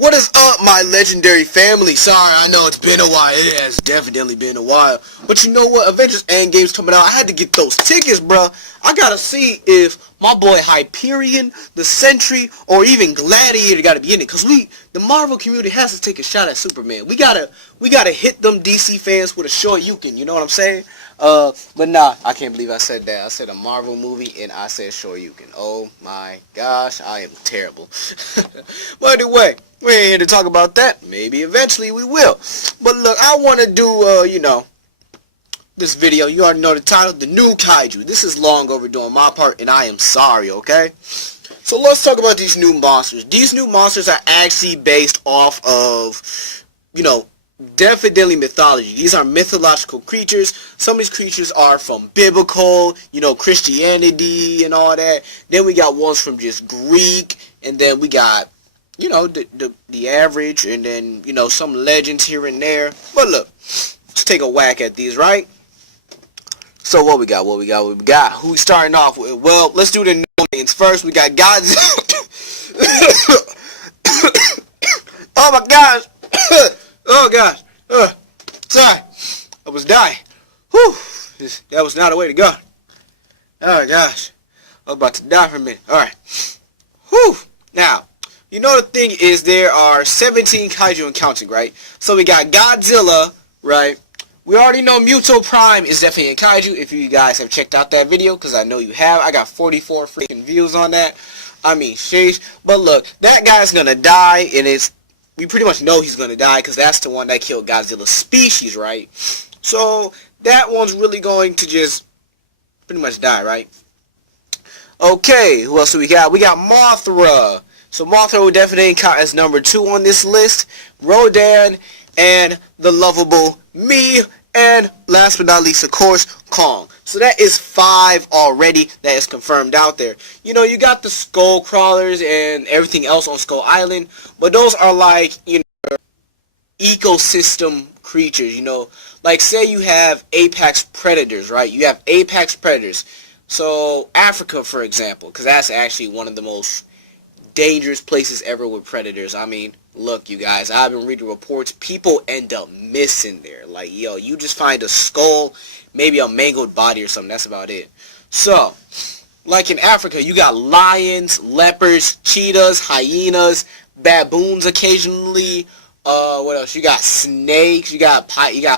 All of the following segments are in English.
What is up, my legendary family? Sorry, I know it's been a while. It has definitely been a while. But you know what? Avengers Endgame's coming out. I had to get those tickets, bro. I gotta see if my boy Hyperion, the Sentry, or even Gladiator gotta be in it. Cause the Marvel community has to take a shot at Superman. We gotta hit them DC fans with a short Yukin. You know what I'm saying? But nah, I can't believe I said that. I said a Marvel movie and I said Shoryuken. Oh my gosh, I am terrible. But anyway, we ain't here to talk about that. Maybe eventually we will. But look, I want to do, this video. You already know the title, the new kaiju. This is long overdue on my part, and I am sorry, okay? So let's talk about these new monsters. These new monsters are actually based off of, definitely mythology. These are mythological creatures. Some of these creatures are from biblical, Christianity and all that. Then we got ones from just Greek, and then we got, the average, and then, some legends here and there. But look, let's take a whack at these, right? So what we got? Who we starting off with? Well, let's do the names first. We got Godzilla. Oh my gosh. Oh gosh. Sorry. I was dying. Whew. That was not a way to go. Oh gosh. I was about to die for a minute. Alright. Whew. Now, the thing is there are 17 kaiju and counting, right? So we got Godzilla, right? We already know Muto Prime is definitely a kaiju if you guys have checked out that video, because I know you have. I got 44 freaking views on that. I mean, sheesh. But look, that guy's gonna die, and we pretty much know he's gonna die, because that's the one that killed Godzilla's species, right? So, that one's really going to just pretty much die, right? Okay, who else do we got? We got Mothra. So Mothra will definitely count as number 2 on this list. Rodan, and the lovable me, and last but not least, of course, Kong. So that is 5 already that is confirmed out there. You got the Skull Crawlers and everything else on Skull Island, but those are like, ecosystem creatures, Like, say you have apex predators, right? You have apex predators. So, Africa, for example, because that's actually one of the most dangerous places ever with predators. I mean, look, you guys, I've been reading reports. People end up missing there. Like, you just find a skull, maybe a mangled body or something. That's about it. So, like in Africa, you got lions, leopards, cheetahs, hyenas, baboons occasionally. What else? You got snakes. You got your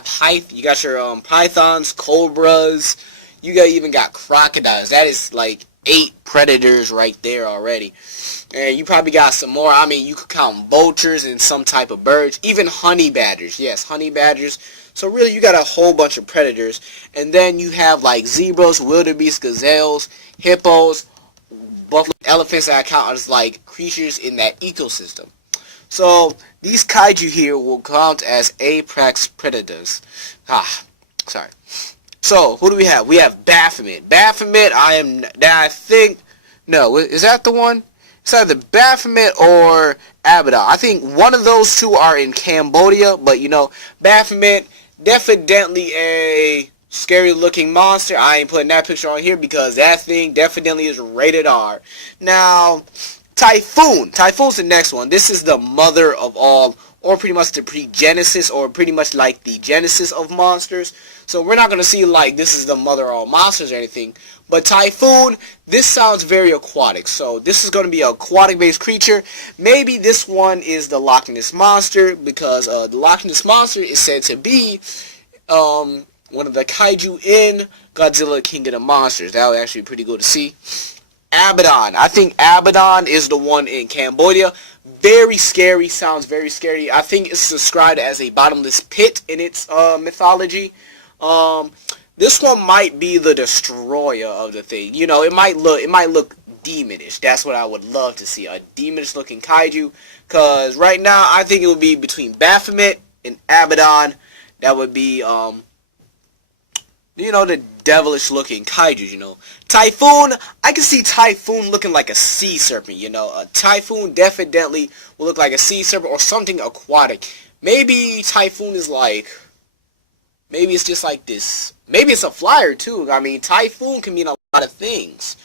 pythons, cobras. You even got crocodiles. That is like 8 predators right there already. And you probably got some more. I mean, you could count vultures and some type of birds. Even honey badgers. Yes, honey badgers. So really, you got a whole bunch of predators. And then you have like zebras, wildebeest, gazelles, hippos, buffalo, elephants that I count as like creatures in that ecosystem. So these kaiju here will count as apex predators. Sorry. So, who do we have? We have Baphomet. Baphomet, is that the one? It's either Baphomet or Abaddon. I think one of those two are in Cambodia, but Baphomet, definitely a scary looking monster. I ain't putting that picture on here because that thing definitely is rated R. Now, Typhoon. Typhoon's the next one. This is the mother of all, or pretty much the pre-genesis, or pretty much like the genesis of monsters. So we're not going to see like this is the mother of all monsters or anything. But Typhoon, this sounds very aquatic. So this is going to be an aquatic based creature. Maybe this one is the Loch Ness Monster, because the Loch Ness Monster is said to be one of the kaiju in Godzilla King of the Monsters. That would actually be pretty good to see. Abaddon. I think Abaddon is the one in Cambodia. Very scary. Sounds very scary. I think it's described as a bottomless pit in its mythology. This one might be the destroyer of the thing. It might look demonish. That's what I would love to see, a demonish looking kaiju. Cause right now I think it would be between Baphomet and Abaddon. That would be the devilish looking kaiju. Typhoon, I can see Typhoon looking like a sea serpent. A Typhoon definitely will look like a sea serpent or something aquatic. Maybe Typhoon is like, maybe it's just like this. Maybe it's a flyer too. I mean, Typhoon can mean a lot of things.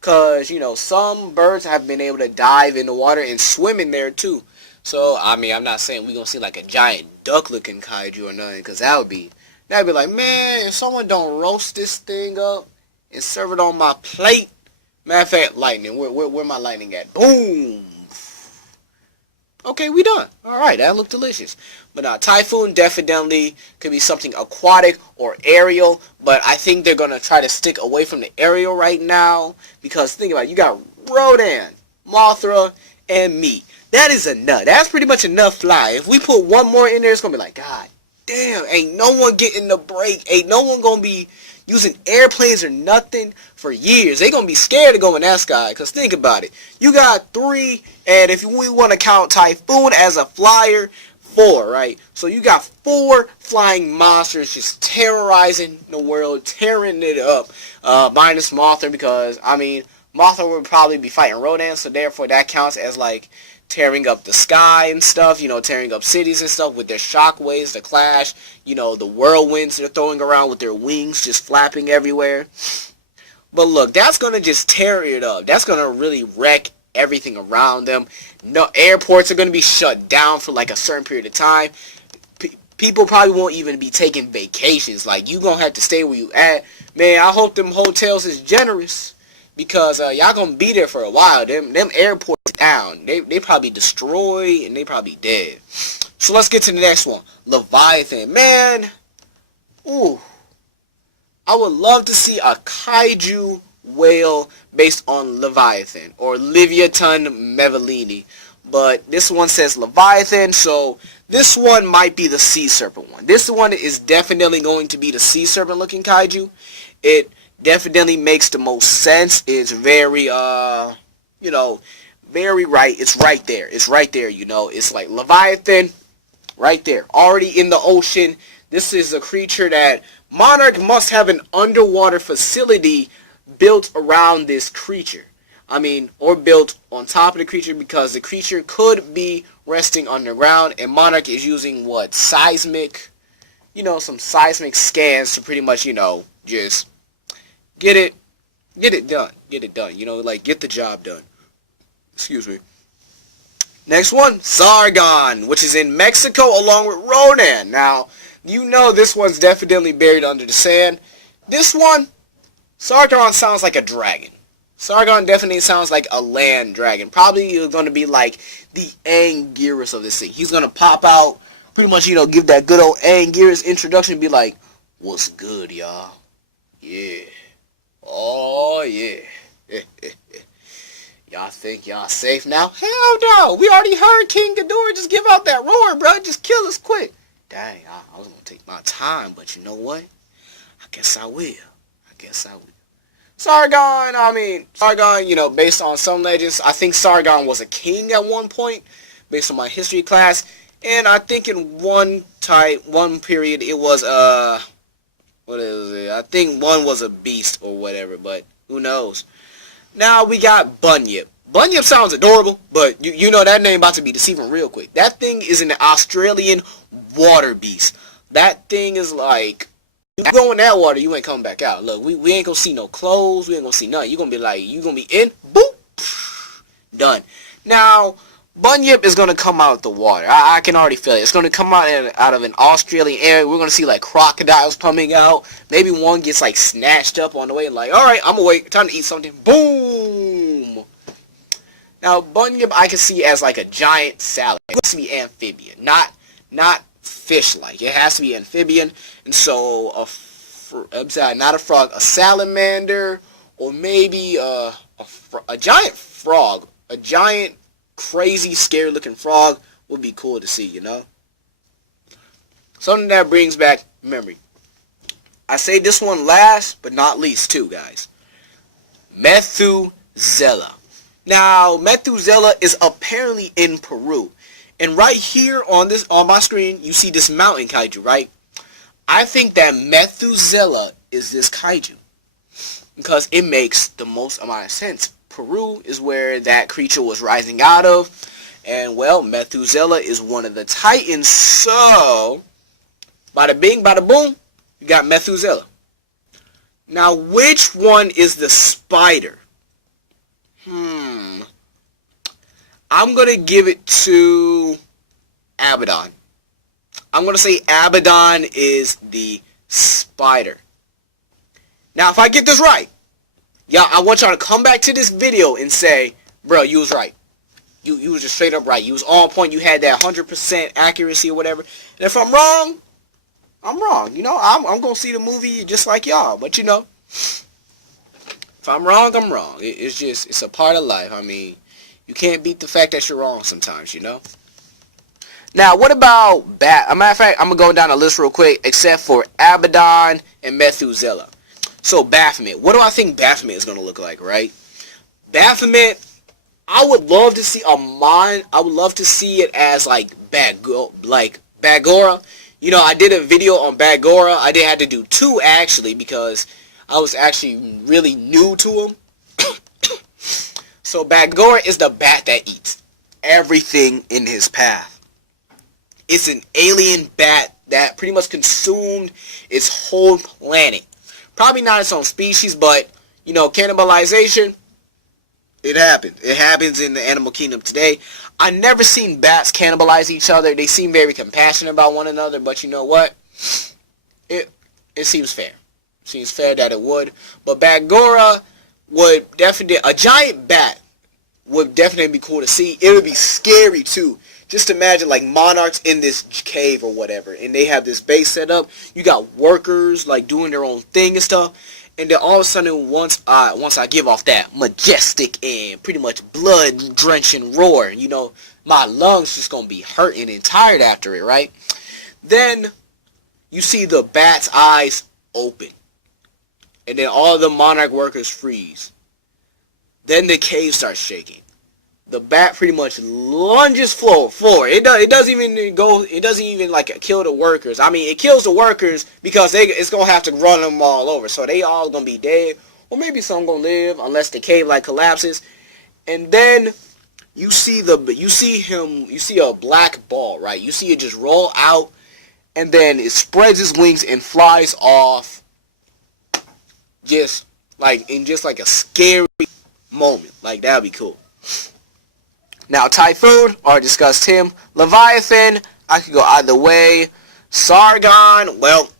Because, some birds have been able to dive in the water and swim in there too. So, I mean, I'm not saying we're going to see like a giant duck-looking kaiju or nothing, because that'd be like, man, if someone don't roast this thing up and serve it on my plate. Matter of fact, lightning. Where my lightning at? Boom. Okay, we done. Alright, that looked delicious. But typhoon definitely could be something aquatic or aerial, but I think they're going to try to stick away from the aerial right now, because think about it, you got Rodan, Mothra, and me. That is enough. That's pretty much enough fly. If we put one more in there, it's going to be like, God damn, ain't no one getting the break. Ain't no one going to be using airplanes or nothing for years. They gonna be scared to go in that sky. Cause think about it. You got 3, and if we want to count Typhoon as a flyer, 4, right? So you got 4 flying monsters just terrorizing the world, tearing it up. Minus Mothra, because I mean Mothra would probably be fighting Rodan, so therefore that counts as like tearing up the sky and stuff, you know, tearing up cities and stuff with their shockwaves, the clash, you know, the whirlwinds they're throwing around with their wings just flapping everywhere. But look, that's going to just tear it up. That's going to really wreck everything around them. No, airports are going to be shut down for like a certain period of time. People probably won't even be taking vacations. Like, you going to have to stay where you at. Man, I hope them hotels is generous, because y'all going to be there for a while. Them airports down. They probably destroyed and they probably dead. So let's get to the next one. Leviathan. Man, ooh, I would love to see a kaiju whale based on Leviathan or Leviathan Mevellini, but this one says Leviathan, so this one might be the sea serpent one. This one is definitely going to be the sea serpent looking kaiju. It definitely makes the most sense. It's very you know, very right. It's right there. It's right there, you know. It's like Leviathan right there. Already in the ocean. This is a creature that Monarch must have an underwater facility built around this creature. I mean, or built on top of the creature, because the creature could be resting underground, and Monarch is using what? Seismic, you know, some seismic scans to pretty much, you know, just get it done. Get it done. You know, like, get the job done. Excuse me. Next one, Sargon, which is in Mexico along with Ronan. Now, you know this one's definitely buried under the sand. This one, Sargon sounds like a dragon. Sargon definitely sounds like a land dragon. Probably going to be like the Anguirus of this thing. He's going to pop out, pretty much, you know, give that good old Anguirus introduction and be like, what's good, y'all? Yeah. Oh, yeah. Y'all think y'all safe now? Hell no! We already heard King Ghidorah just give out that roar, bro. Just kill us quick. Dang, I was gonna take my time, but you know what? I guess I will. Sargon, you know, based on some legends, I think Sargon was a king at one point, based on my history class. And I think in one period, it was, what is it? I think one was a beast or whatever, but who knows? Now we got Bunyip. Bunyip sounds adorable, but you know that name about to be deceiving real quick. That thing is an Australian water beast. That thing is like, you go in that water, you ain't coming back out. Look, we ain't gonna see no clothes, we ain't gonna see nothing. You gonna be like, you gonna be in, boop, done. Now, Bunyip is gonna come out of the water. I can already feel it. It's gonna come out of an Australian area. We're gonna see like crocodiles coming out. Maybe one gets like snatched up on the way and like, alright, I'm awake, time to eat something. Boom! Now, Bunyip I can see as like a giant salad. It has to be amphibian, not fish-like. It has to be amphibian. And so, not a frog, a salamander, or maybe a giant frog. A giant, crazy, scary-looking frog would be cool to see, you know? Something that brings back memory. I say this one last, but not least, too, guys. Methuselah. Now, Methuselah is apparently in Peru. And right here on my screen, you see this mountain kaiju, right? I think that Methuselah is this kaiju, because it makes the most amount of sense. Peru is where that creature was rising out of, and well, Methuselah is one of the titans, so bada bing, bada boom, you got Methuselah. Now, which one is the spider? I'm going to give it to Abaddon. I'm going to say Abaddon is the spider. Now, if I get this right, y'all, I want y'all to come back to this video and say, bro, you was right. You was just straight up right. You was on point. You had that 100% accuracy or whatever. And if I'm wrong, I'm wrong. You know, I'm going to see the movie just like y'all. But, you know, if I'm wrong, I'm wrong. It's a part of life. I mean, you can't beat the fact that you're wrong sometimes, you know. Now, what about As a matter of fact, I'm going to go down the list real quick, except for Abaddon and Methuselah. So, Baphomet. What do I think Baphomet is going to look like, right? Baphomet, I would love to see I would love to see it as like Bagora. You know, I did a video on Bagora. I did have to do two actually because I was actually really new to him. So Bagora is the bat that eats everything in his path. It's an alien bat that pretty much consumed its whole planet. Probably not its own species, but you know, cannibalization. It happens. It happens in the animal kingdom today. I never seen bats cannibalize each other. They seem very compassionate about one another, but you know what? It seems fair. It seems fair that it would. But Bagora would definitely, a giant bat would definitely be cool to see. It would be scary too. Just imagine like monarchs in this cave or whatever, and they have this base set up. You got workers like doing their own thing and stuff. And then all of a sudden, once I give off that majestic and pretty much blood-drenching roar, you know, my lungs just gonna be hurting and tired after it, right? Then you see the bat's eyes open, and then all the monarch workers freeze. Then the cave starts shaking. The bat pretty much lunges forward. It doesn't even go. It doesn't even like kill the workers. I mean, it kills the workers because it's gonna have to run them all over. So they all gonna be dead, or maybe some gonna live unless the cave like collapses. And then you see a black ball, right? You see it just roll out, and then it spreads its wings and flies off, just like a scary moment. Like that'd be cool. Now, Typhoon, already discussed him. Leviathan, I could go either way. Sargon, well,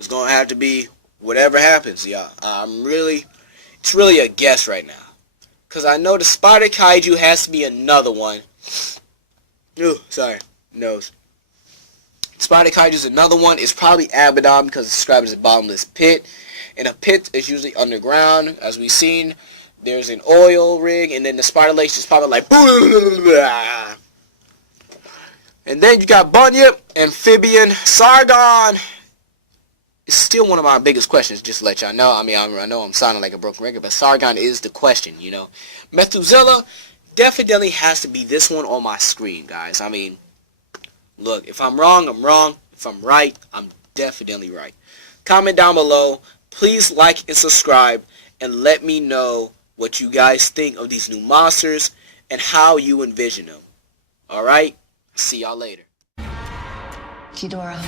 it's going to have to be whatever happens, y'all. It's really a guess right now. Because I know the Spider Kaiju has to be another one. Ooh, sorry, nose. Spider Kaiju is another one. It's probably Abaddon because it's described as a bottomless pit. And a pit is usually underground, as we've seen. There's an oil rig, and then the spider legs just probably like, and then you got Bunyip, Amphibian, Sargon. It's still one of my biggest questions, just to let y'all know. I mean, I know I'm sounding like a broken record, but Sargon is the question, you know. Methuselah definitely has to be this one on my screen, guys. I mean, look, if I'm wrong, I'm wrong. If I'm right, I'm definitely right. Comment down below. Please like and subscribe, and let me know what you guys think of these new monsters and how you envision them. Alright? See y'all later. Ghidorah.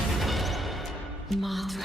Mothra.